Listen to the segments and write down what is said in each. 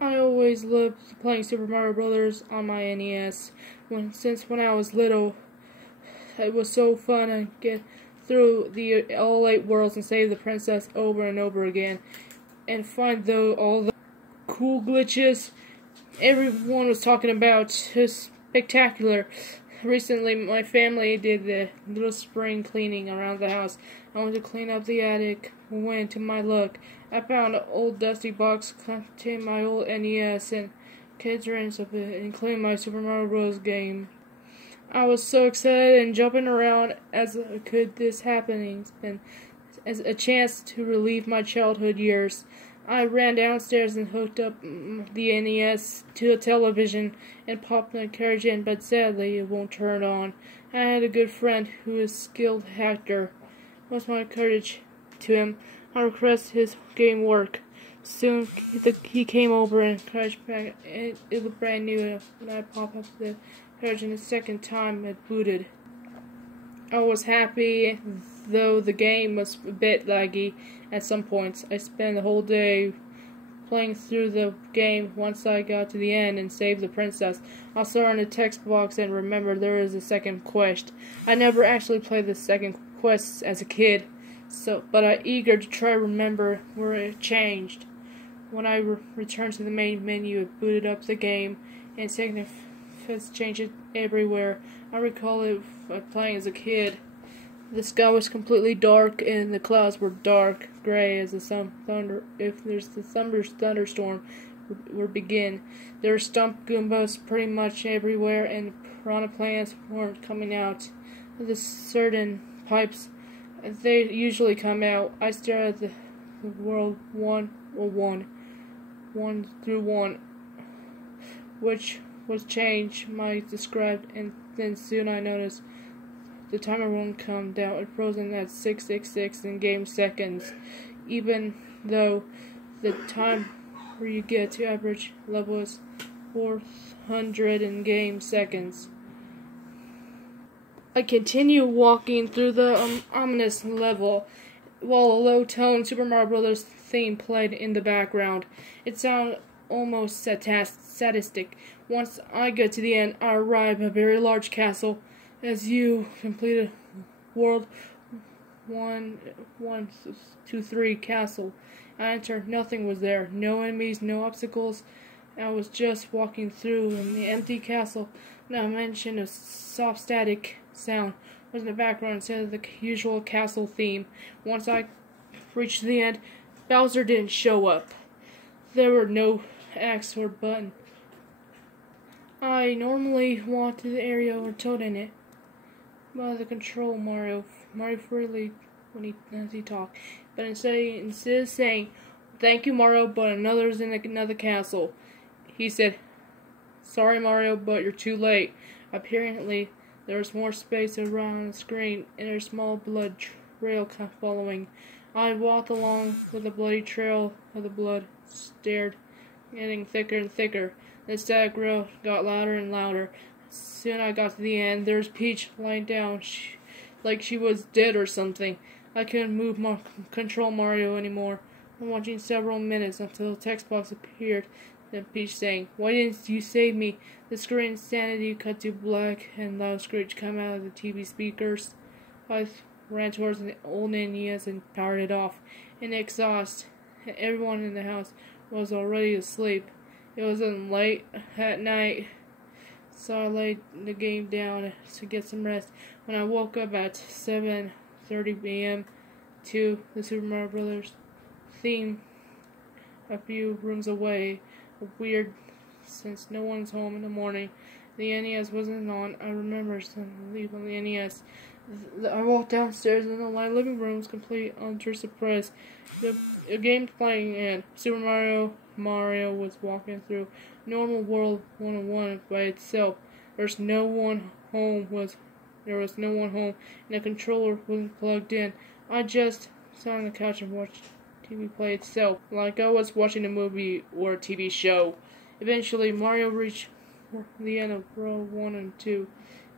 I always loved playing Super Mario Brothers on my NES. Since when I was little, it was so fun to get through the all 8 worlds and save the princess over and over again, and find all the cool glitches everyone was talking about. It was spectacular. Recently, my family did the little spring cleaning around the house. I went to clean up the attic. When, to my luck, I found an old dusty box containing my old NES and kids' rents of it, including my Super Mario Bros. Game. I was so excited and jumping around as could this happening, and as a chance to relive my childhood years. I ran downstairs and hooked up the NES to a television and popped the carriage in, but sadly it won't turn on. I had a good friend who is a skilled hacker. What's my courage to him? I requested his game work. Soon he came over and crashed back. It was brand new when I popped up the carriage, and the second time it booted. I was happy, though the game was a bit laggy at some points. I spent the whole day playing through the game. Once I got to the end and saved the princess, I saw in the text box and remembered there is a second quest. I never actually played the second quest as a kid, but I eager to try remember where it changed. When I returned to the main menu, it booted up the game, and second changed it everywhere. I recall it playing as a kid. The sky was completely dark, and the clouds were dark gray as if there's the thunderstorm would begin. There were stump goombas pretty much everywhere, and piranha plants weren't coming out. The certain pipes, they usually come out. I stared at the world 1 through 1, which was changed, Mike described, and then soon I noticed the timer won't come down. It frozen at 666 in game seconds, even though the time where you get to average level is 400 in game seconds. I continue walking through the ominous level while a low-tone Super Mario Bros. Theme played in the background. It sounded almost sadistic. Once I get to the end, I arrive at a very large castle. As you completed World 1, 2, 3 castle, I entered. Nothing was there. No enemies, no obstacles. I was just walking through in the empty castle. Not to mention a soft static sound was in the background instead of the usual castle theme. Once I reached the end, Bowser didn't show up. There were no axe or button. I normally walk to the area or Toad in it. By the control Mario freely when he talk, but instead of saying "Thank you, Mario, but another's in another castle," he said, "Sorry, Mario, but you're too late." Apparently, there was more space around the screen and a small blood trail following. I walked along with the bloody trail of the blood, stared, getting thicker and thicker. The static got louder and louder. Soon I got to the end. There's Peach lying down, like she was dead or something. I couldn't control Mario anymore. I'm watching several minutes until the text box appeared. Then Peach saying, "Why didn't you save me?" The screen insanity cut to black and loud screech come out of the TV speakers. I ran towards the old NES and powered it off. In exhaust, everyone in the house was already asleep. It was late at night, so I laid the game down to get some rest. When I woke up at 7:30 a.m. to the Super Mario Bros. Theme a few rooms away. Weird, since no one's home in the morning. The NES wasn't on. I remember leaving the NES. I walked downstairs and my living room was complete utter surprise. The game's playing and Super Mario was walking through normal world 101 by itself. There was no one home and the controller wasn't plugged in. I just sat on the couch and watched TV play itself, like I was watching a movie or a TV show. Eventually, Mario reached the end of World 1 and 2.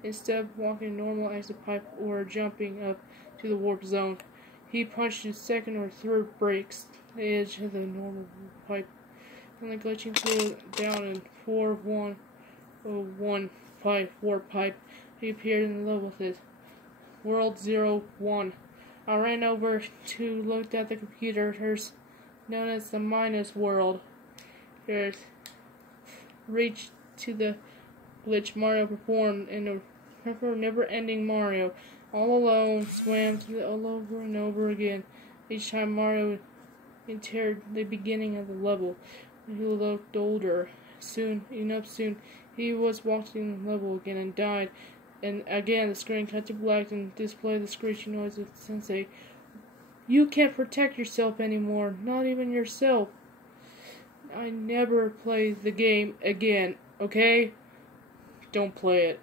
Instead of walking normal exit pipe or jumping up to the warp zone, he punched his second or third brakes the edge of the normal pipe. and the glitching flew down in 4101 pipe, warp pipe. He appeared in the level with World 01. I ran over to look at the computer. There's known as the minus world. There's reached to the glitch Mario performed in a never-ending Mario. All alone, swam to the all over and over again. Each time Mario entered the beginning of the level, he looked older. Soon, he was watching the level again and died. And again, the screen cut to black and displayed the screeching noise of Sensei. You can't protect yourself anymore, not even yourself. I never play the game again, okay? Don't play it.